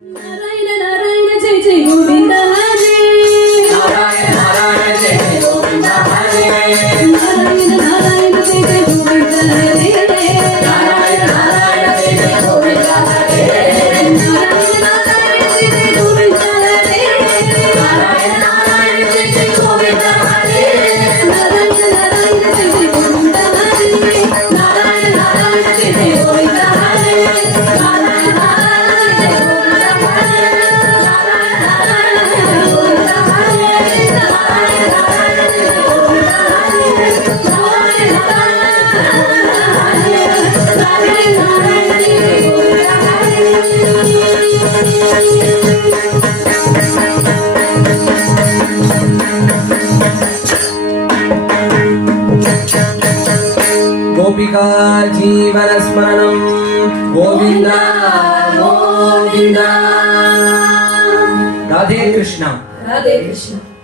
नारायण नारायण जय जय गोविंद हरे नारायण नारायण जय जय गोविंद हरे नारायण नारायण जय जय गोविंद हरे नारायण नारायण जय जय गोविंद हरे नारायण नारायण जय जय गोविंद हरे नारायण नारायण जय जय गोविंद हरे नारायण नारायण जय जय गोविंद हरे नारायण नारायण जय जय गोविंद हरे नारायण नारायण जय गोविंद हरे नारायण नारायण जय जय गोविंद हरे नारायण नारायण जय जय गोविंद हरे नारायण नारायण जय जय गोपिका जीवन स्मरणं गोविंद गोविंद। राधे कृष्ण। राधे कृष्ण।